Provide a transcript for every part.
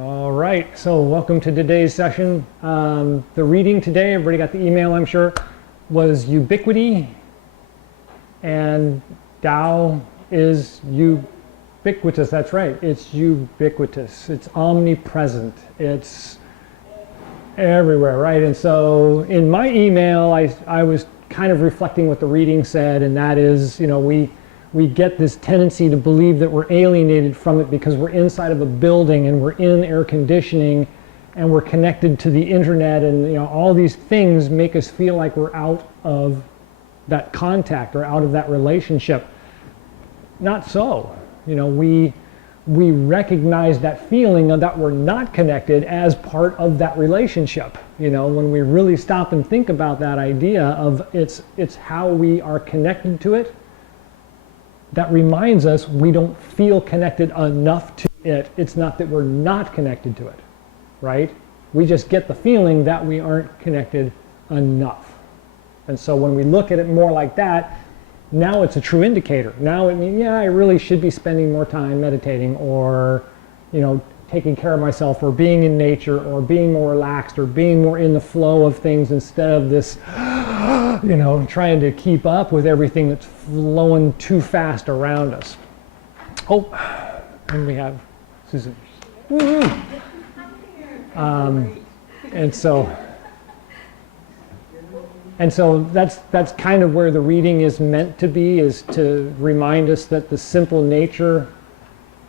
All right, so welcome to today's session. The reading today, everybody got the email, I'm sure, was ubiquity, and Tao is ubiquitous. That's right, it's ubiquitous. It's omnipresent. It's everywhere, right? And so in my email, I was kind of reflecting what the reading said, and that is, we get this tendency to believe that we're alienated from it because we're inside of a building and we're in air conditioning and we're connected to the internet, and all these things make us feel like we're out of that contact or out of that relationship. Not so. We recognize that feeling of that we're not connected as part of that relationship. When we really stop and think about that idea of it's how we are connected to it, that reminds us we don't feel connected enough to it. It's not that we're not connected to it, right? We just get the feeling that we aren't connected enough. And so when we look at it more like that, now it's a true indicator. Now it means, I really should be spending more time meditating, or taking care of myself, or being in nature, or being more relaxed, or being more in the flow of things instead of this trying to keep up with everything that's flowing too fast around us. Oh, and we have Susan. Woo-hoo. And so that's kind of where the reading is meant to be, is to remind us that the simple nature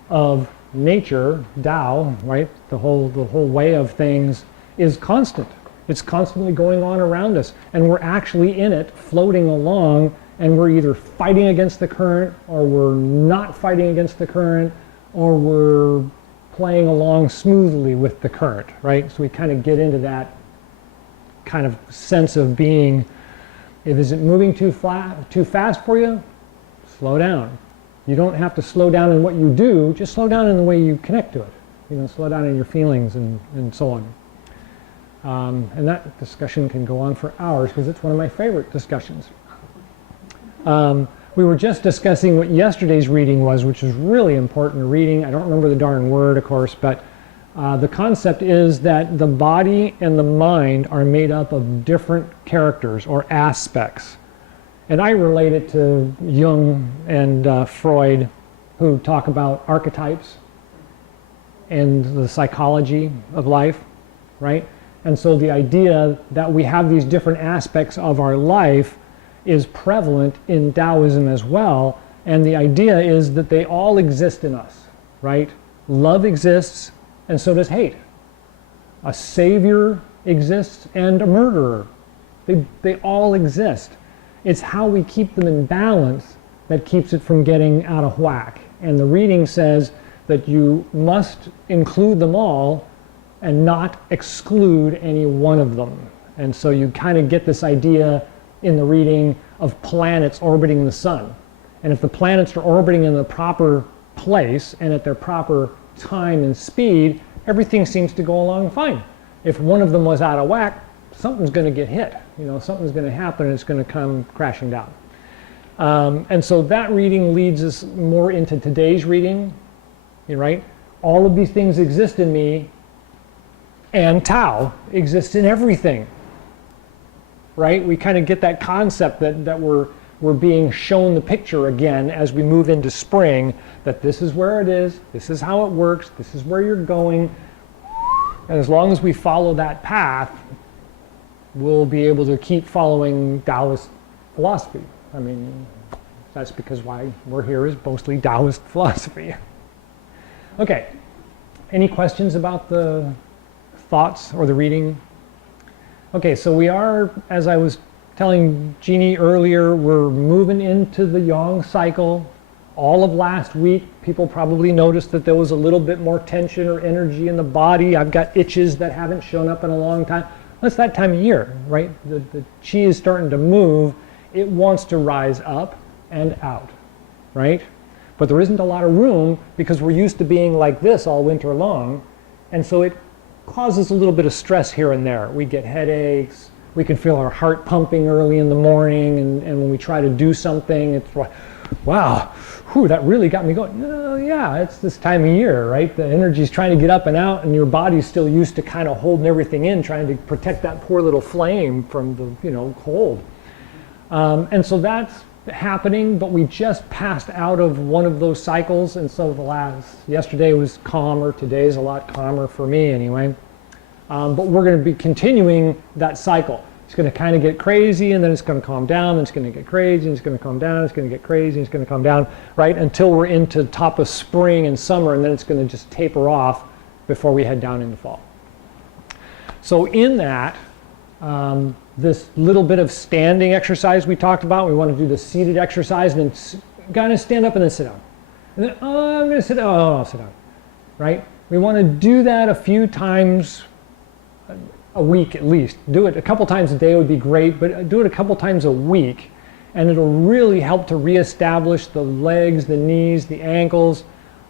of nature, Tao, right, the whole way of things is constant. It's constantly going on around us, and we're actually in it, floating along, and we're either fighting against the current, or we're not fighting against the current, or we're playing along smoothly with the current, right? So we kind of get into that kind of sense of being, is it moving too fast for you? Slow down. You don't have to slow down in what you do, just slow down in the way you connect to it. Slow down in your feelings and so on. And that discussion can go on for hours because it's one of my favorite discussions. We were just discussing what yesterday's reading was, which is really important reading. I don't remember the darn word, of course, but the concept is that the body and the mind are made up of different characters or aspects. And I relate it to Jung and Freud, who talk about archetypes and the psychology of life, right? And so the idea that we have these different aspects of our life is prevalent in Taoism as well. And the idea is that they all exist in us, right? Love exists, and so does hate. A savior exists, and a murderer. They all exist. It's how we keep them in balance that keeps it from getting out of whack. And the reading says that you must include them all and not exclude any one of them. And so you kind of get this idea in the reading of planets orbiting the sun. And if the planets are orbiting in the proper place and at their proper time and speed, everything seems to go along fine. If one of them was out of whack, something's going to get hit. Something's going to happen, and it's going to come crashing down. And so that reading leads us more into today's reading, right? All of these things exist in me, and Tao exists in everything, right? We kind of get that concept that we're being shown the picture again as we move into spring, that this is where it is, this is how it works, this is where you're going. And as long as we follow that path, we'll be able to keep following Taoist philosophy. I mean, that's because why we're here is mostly Taoist philosophy. Okay, any questions about the thoughts or the reading? Okay, so we are, as I was telling Jeannie earlier, we're moving into the Yang cycle. All of last week, people probably noticed that there was a little bit more tension or energy in the body. I've got itches that haven't shown up in a long time. That's that time of year, right? The chi is starting to move. It wants to rise up and out, right? But there isn't a lot of room because we're used to being like this all winter long. And so it causes a little bit of stress here and there. We get headaches, We can feel our heart pumping early in the morning, and when we try to do something, it's like, wow, whew, that really got me going. Yeah, it's this time of year, right? The energy's trying to get up and out, and your body's still used to kind of holding everything in, trying to protect that poor little flame from the cold. And so that's happening, but we just passed out of one of those cycles, and so yesterday was calmer, today's a lot calmer for me anyway. But we're going to be continuing that cycle. It's going to kind of get crazy, and then it's going to calm down, and it's going to get crazy, and it's going to calm down, it's going to get crazy, and it's going to calm down, right? Until we're into top of spring and summer, and then it's going to just taper off before we head down into fall. So in that, this little bit of standing exercise we talked about, we want to do the seated exercise, and then kind of stand up and then sit down. And then, oh, I'm going to sit down, oh, I'll sit down, right? We want to do that a few times a week at least. Do it a couple times a day would be great, but do it a couple times a week, and it'll really help to reestablish the legs, the knees, the ankles.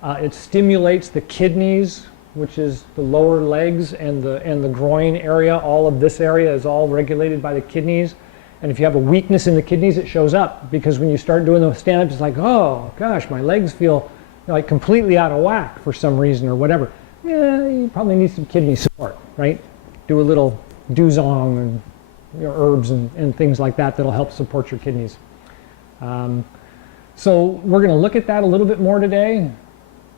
It stimulates the kidneys, which is the lower legs and the groin area. All of this area is all regulated by the kidneys. And if you have a weakness in the kidneys, it shows up, because when you start doing those stand-ups, it's like, oh gosh, my legs feel like completely out of whack for some reason or whatever. Yeah, you probably need some kidney support, right? Do a little duzong and herbs and things like that that'll help support your kidneys. So we're going to look at that a little bit more today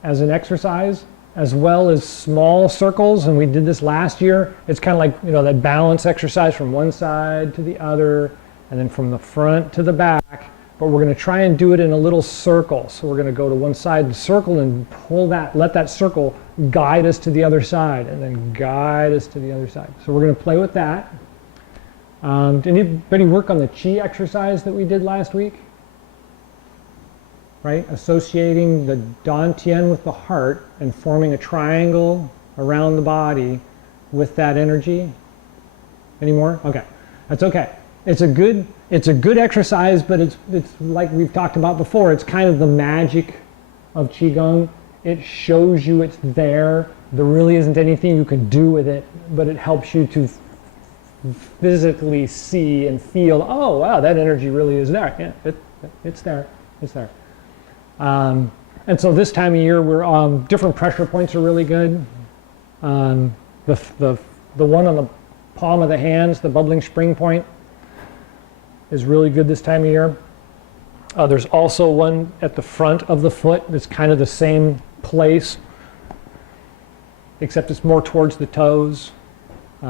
as an exercise, as well as small circles, and we did this last year. It's kind of like that balance exercise from one side to the other, and then from the front to the back. But we're going to try and do it in a little circle. So we're going to go to one side and circle and pull that, let that circle guide us to the other side, and then guide us to the other side. So we're going to play with that. Did anybody work on the Chi exercise that we did last week? Right? Associating the Dantian with the heart and forming a triangle around the body with that energy. Any more? Okay. That's okay. It's a good exercise, but it's like we've talked about before, it's kind of the magic of Chi Gung. It shows you it's there. There really isn't anything you can do with it, but it helps you to physically see and feel, oh wow, that energy really is there. Yeah, it's there. It's there. And so this time of year, we're different pressure points are really good. The one on the palm of the hands, the bubbling spring point, is really good this time of year. There's also one at the front of the foot that's kind of the same place, except it's more towards the toes.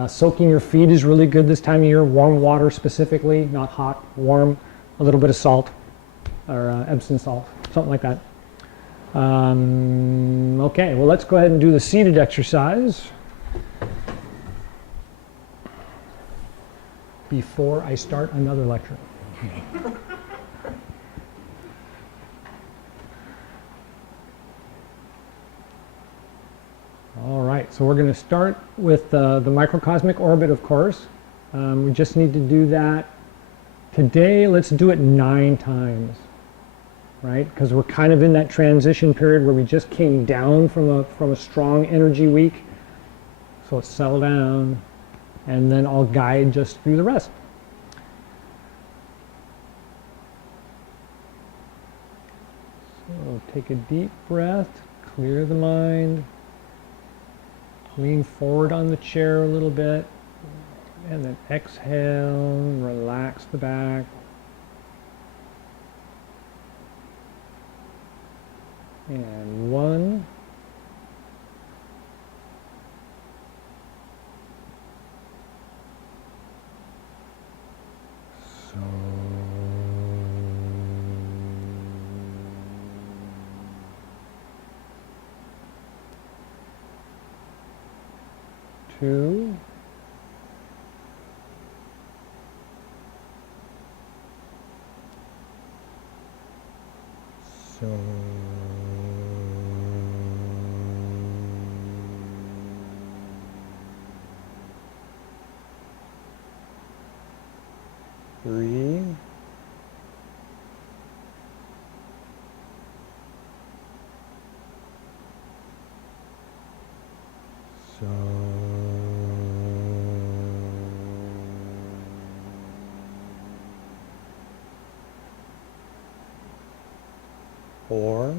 Soaking your feet is really good this time of year. Warm water specifically, not hot, warm, a little bit of salt, or Epsom salt, something like that. Okay, well, let's go ahead and do the seated exercise before I start another lecture. All right, so we're going to start with the microcosmic orbit, of course. We just need to do that. Today, let's do it 9 times, right? Because we're kind of in that transition period where we just came down from a strong energy week. So let's settle down, and then I'll guide just through the rest. So take a deep breath, clear the mind, lean forward on the chair a little bit, and then exhale, relax the back. And 1. So 2. So 3. So 4,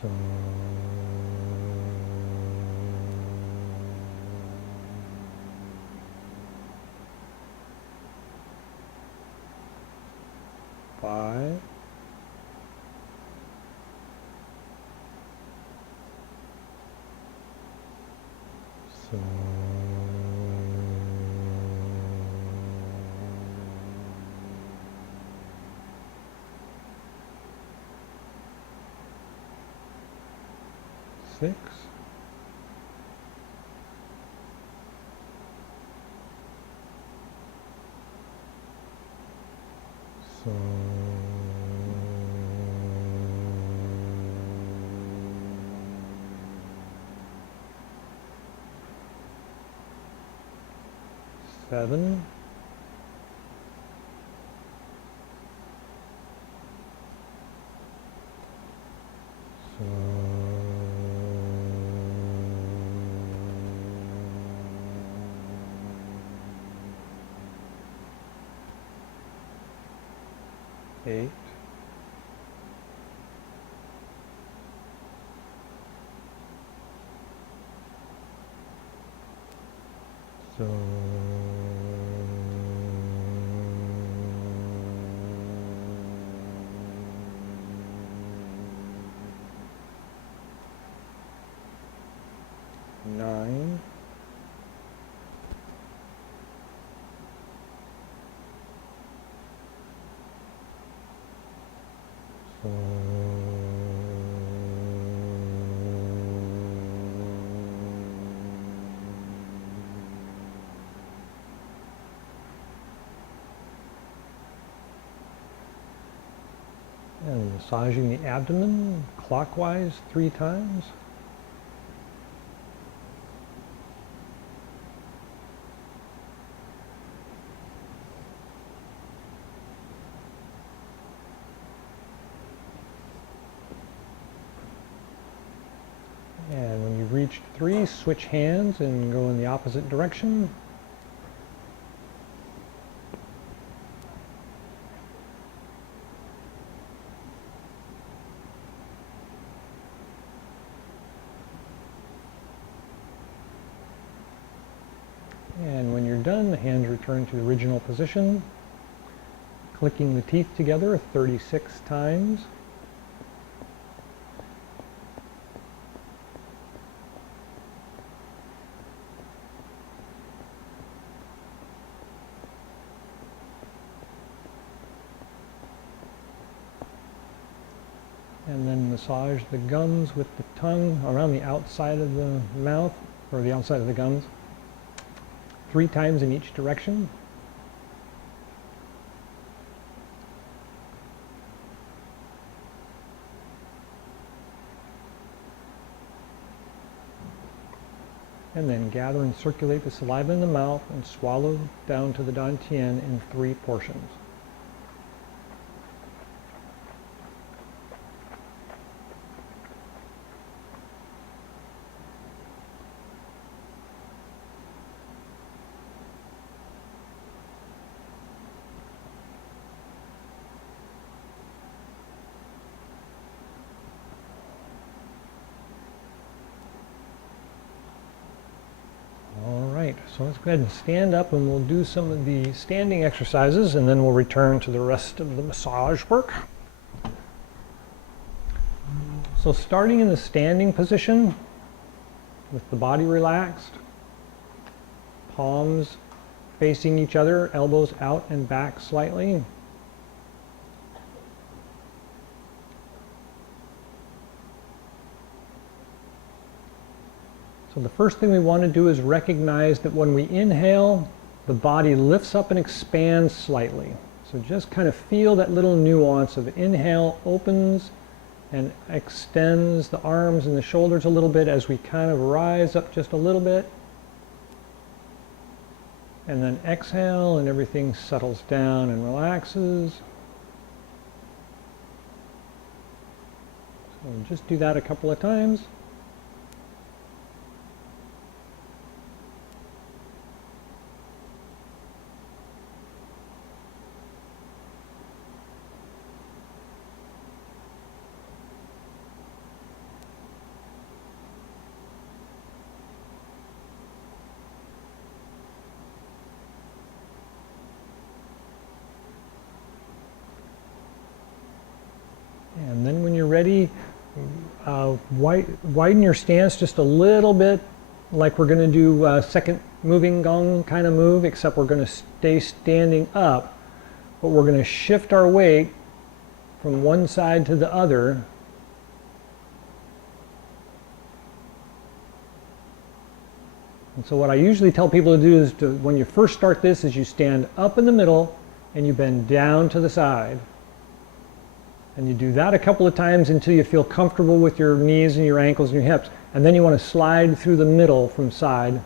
so 5, so 6, so 7, so 8, so 9, so 10, massaging the abdomen clockwise 3 times. And when you've reached 3, switch hands and go in the opposite direction. And when you're done, the hands return to the original position, clicking the teeth together 36 times. And then massage the gums with the tongue around the outside of the mouth, or the outside of the gums, 3 times in each direction. And then gather and circulate the saliva in the mouth and swallow down to the dantian in 3 portions. So let's go ahead and stand up and we'll do some of the standing exercises and then we'll return to the rest of the massage work. So starting in the standing position with the body relaxed, palms facing each other, elbows out and back slightly. So the first thing we want to do is recognize that when we inhale, the body lifts up and expands slightly. So just kind of feel that little nuance of inhale opens and extends the arms and the shoulders a little bit as we kind of rise up just a little bit. And then exhale and everything settles down and relaxes. So just do that a couple of times. ready, widen your stance just a little bit, like we're going to do a second moving gong kind of move, except we're going to stay standing up, but we're going to shift our weight from one side to the other. And so what I usually tell people to do is when you first start this, is you stand up in the middle and you bend down to the side. And you do that a couple of times until you feel comfortable with your knees and your ankles and your hips. And then you want to slide through the middle from side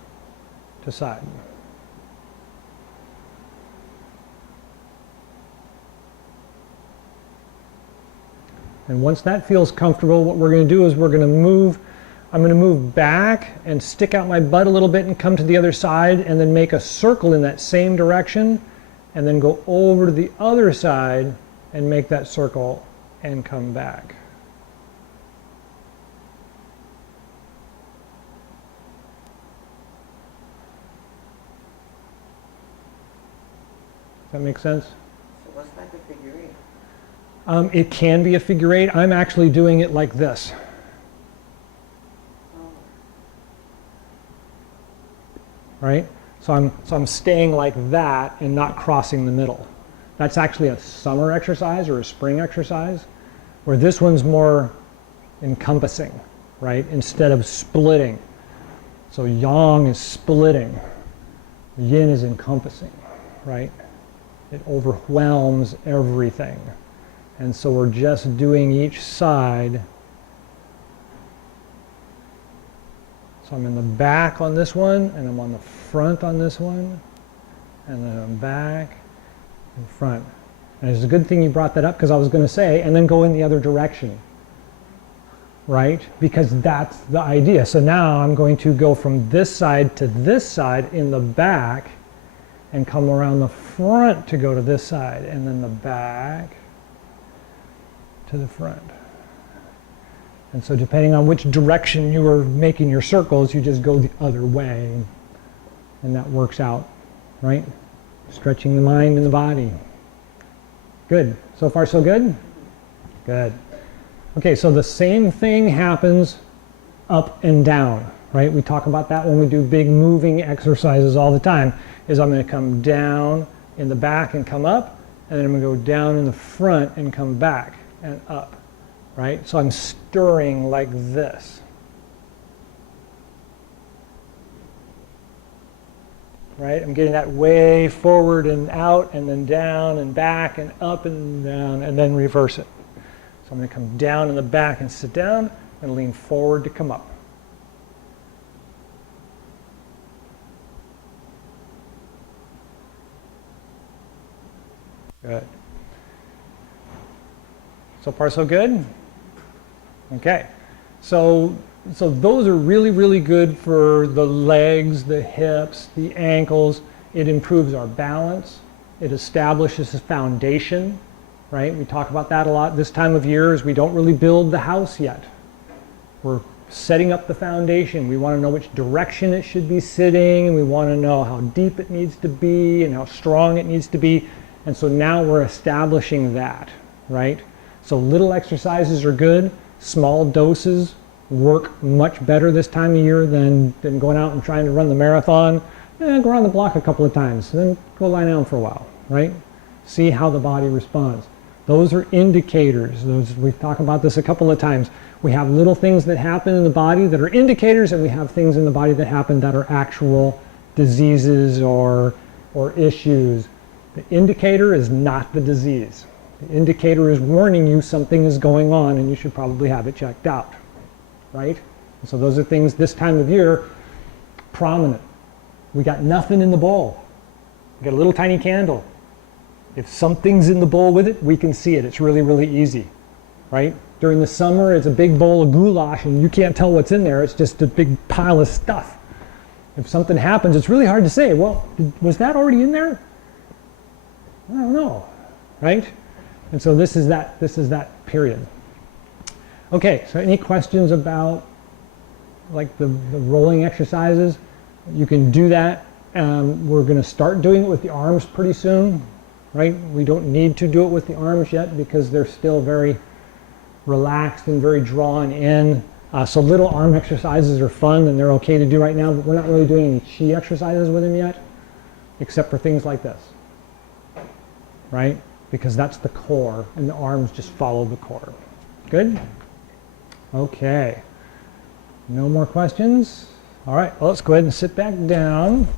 to side. And once that feels comfortable, what we're going to do is we're going to move. I'm going to move back and stick out my butt a little bit and come to the other side and then make a circle in that same direction and then go over to the other side and make that circle and come back. Does that make sense? So what's like a figure eight? It can be a figure eight. I'm actually doing it like this. Right? So I'm staying like that and not crossing the middle. That's actually a summer exercise or a spring exercise, where this one's more encompassing, right? Instead of splitting. So yang is splitting. Yin is encompassing, right? It overwhelms everything. And so we're just doing each side. So I'm in the back on this one, and I'm on the front on this one, and then I'm back and front. And it's a good thing you brought that up, because I was going to say, and then go in the other direction, right? Because that's the idea. So now I'm going to go from this side to this side in the back, and come around the front to go to this side, and then the back to the front. And so depending on which direction you are making your circles, you just go the other way. And that works out, right? Stretching the mind and the body. Good. So far so good? Good. Okay, so the same thing happens up and down, right? We talk about that when we do big moving exercises all the time, is I'm going to come down in the back and come up, and then I'm going to go down in the front and come back and up. Right? So I'm stirring like this. Right? I'm getting that way forward and out and then down and back and up and down and then reverse it. So I'm going to come down in the back and sit down and lean forward to come up. Good. So far so good? Okay, so those are really, really good for the legs, the hips, the ankles. It improves our balance. It establishes a foundation, right? We talk about that a lot this time of year, as we don't really build the house yet. We're setting up the foundation. We want to know which direction it should be sitting, and we want to know how deep it needs to be and how strong it needs to be. And so now we're establishing that, right? So little exercises are good. Small doses work much better this time of year than going out and trying to run the marathon. Go around the block a couple of times, then go lie down for a while, right? See how the body responds. Those are indicators. We've talked about this a couple of times. We have little things that happen in the body that are indicators, and we have things in the body that happen that are actual diseases or issues. The indicator is not the disease. The indicator is warning you something is going on and you should probably have it checked out, right? And so those are things this time of year prominent. We got nothing in the bowl. We got a little tiny candle. If something's in the bowl with it, we can see it. It's really, really easy, right? During the summer, it's a big bowl of goulash and you can't tell what's in there. It's just a big pile of stuff. If something happens, it's really hard to say, well, was that already in there? I don't know, right? And so this is that period. Okay, so any questions about like the rolling exercises? You can do that. We're going to start doing it with the arms pretty soon, right? We don't need to do it with the arms yet because they're still very relaxed and very drawn in. So little arm exercises are fun and they're okay to do right now, but we're not really doing any chi exercises with him yet, except for things like this, right? Because that's the core and the arms just follow the core. Good? Okay. No more questions? All right, well, let's go ahead and sit back down.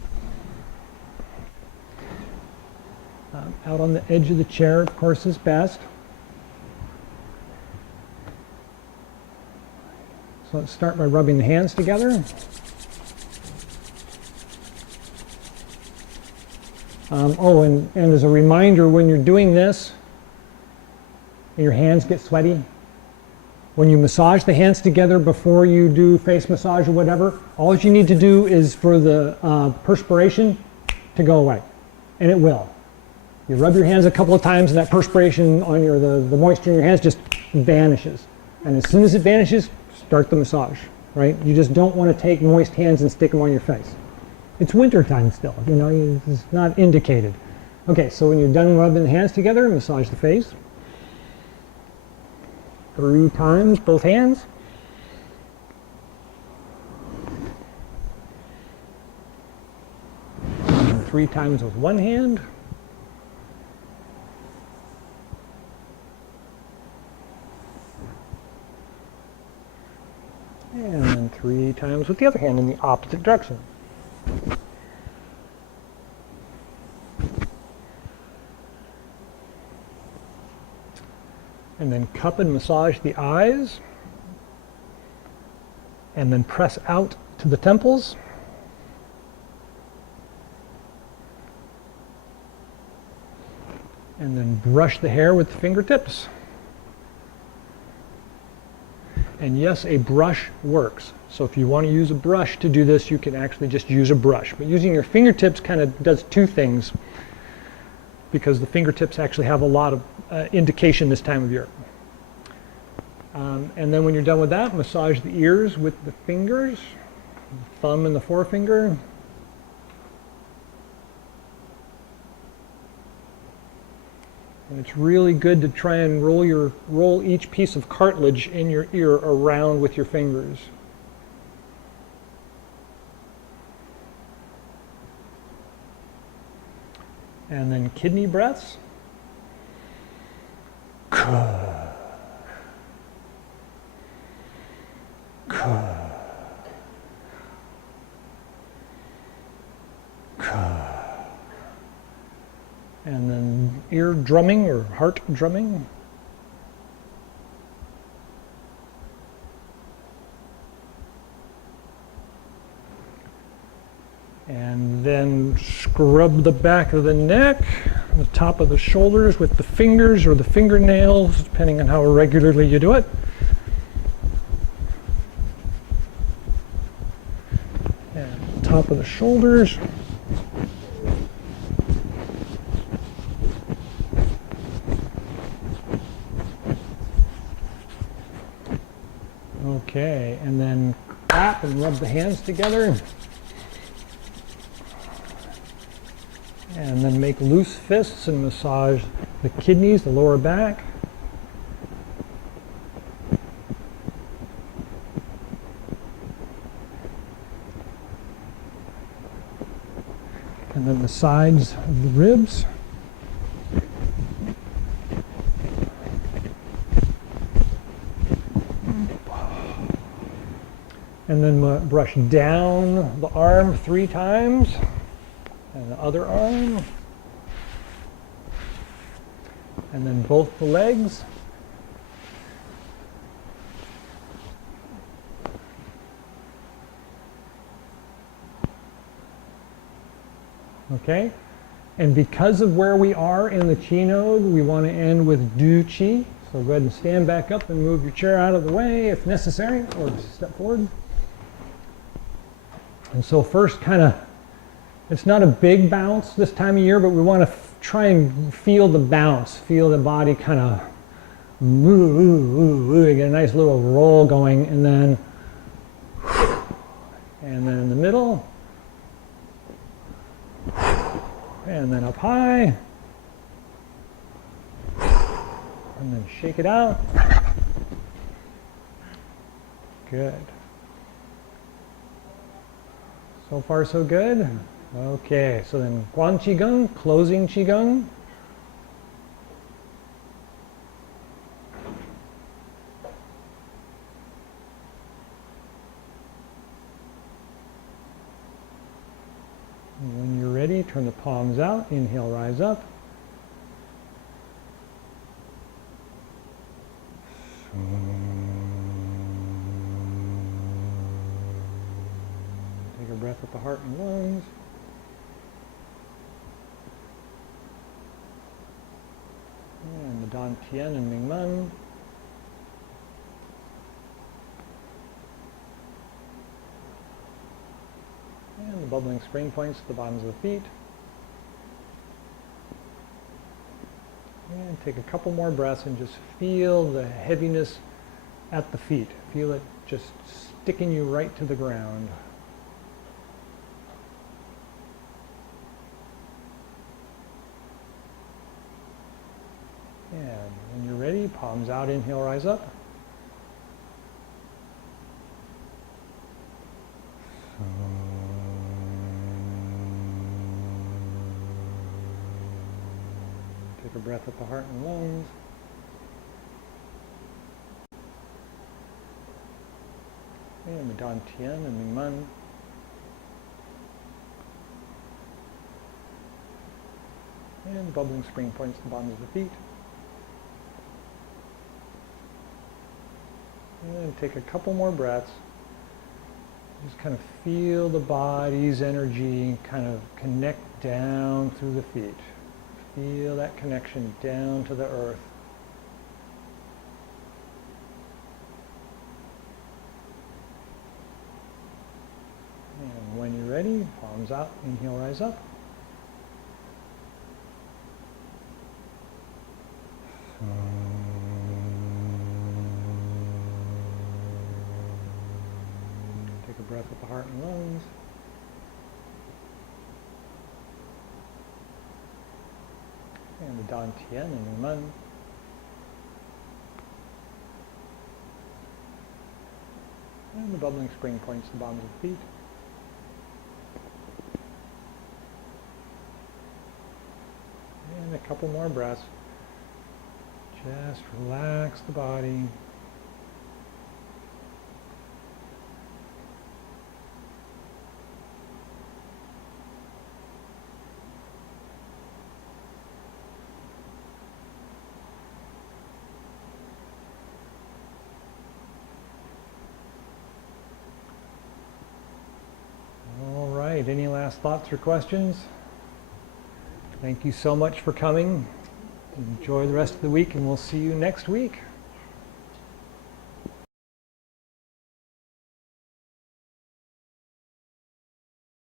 Out on the edge of the chair, of course, is best. So let's start by rubbing the hands together. And as a reminder, when you're doing this, and your hands get sweaty, when you massage the hands together before you do face massage or whatever, all you need to do is for the perspiration to go away, and it will. You rub your hands a couple of times and that perspiration on the moisture in your hands just vanishes. And as soon as it vanishes, start the massage, right? You just don't want to take moist hands and stick them on your face. It's winter time still, you know, it's not indicated. Okay, so when you're done rubbing the hands together, massage the face. 3 times, both hands. And 3 times with one hand. And then 3 times with the other hand in the opposite direction. And then cup and massage the eyes. And then press out to the temples. And then brush the hair with the fingertips. And yes, a brush works. So if you want to use a brush to do this, you can actually just use a brush. But using your fingertips kind of does 2 things, because the fingertips actually have a lot of indication this time of year. And then when you're done with that, massage the ears with the fingers, the thumb and the forefinger. And it's really good to try and roll each piece of cartilage in your ear around with your fingers. And then kidney breaths. And then ear drumming or heart drumming. And then scrub the back of the neck, the top of the shoulders with the fingers or the fingernails, depending on how regularly you do it. And top of the shoulders. Okay, and then clap and rub the hands together. And then make loose fists and massage the kidneys, the lower back. And then the sides of the ribs. And then brush down the arm 3 times. And the other arm. And then both the legs. Okay? And because of where we are in the Chi node, we want to end with Du Chi. So go ahead and stand back up and move your chair out of the way if necessary, or step forward. And so first it's not a big bounce this time of year, but we want to try and feel the bounce, feel the body kind of move, get a nice little roll going, and then in the middle, and then up high, and then shake it out, Good. So far, so good? Okay, so then Guan Chi Gung, closing Chi Gung. And when you're ready, turn the palms out, inhale, rise up. Take a breath with the heart and lungs. And the Dan Tian and Ming Men. And the bubbling spring points to the bottoms of the feet. And take a couple more breaths and just feel the heaviness at the feet. Feel it just sticking you right to the ground. And when you're ready, palms out, inhale, rise up. Take a breath with the heart and lungs. And the Dan Tian and Ming Men. And bubbling spring points to the bottoms of the feet. And take a couple more breaths. Just kind of feel the body's energy kind of connect down through the feet. Feel that connection down to the earth. And when you're ready, palms out, inhale, rise up. Take a breath with the heart and lungs. And the Dan Tian and Ming Men. And the bubbling spring points to the bottoms of the feet. And a couple more breaths. Just relax the body. All right, any last thoughts or questions? Thank you so much for coming. Enjoy the rest of the week, and we'll see you next week.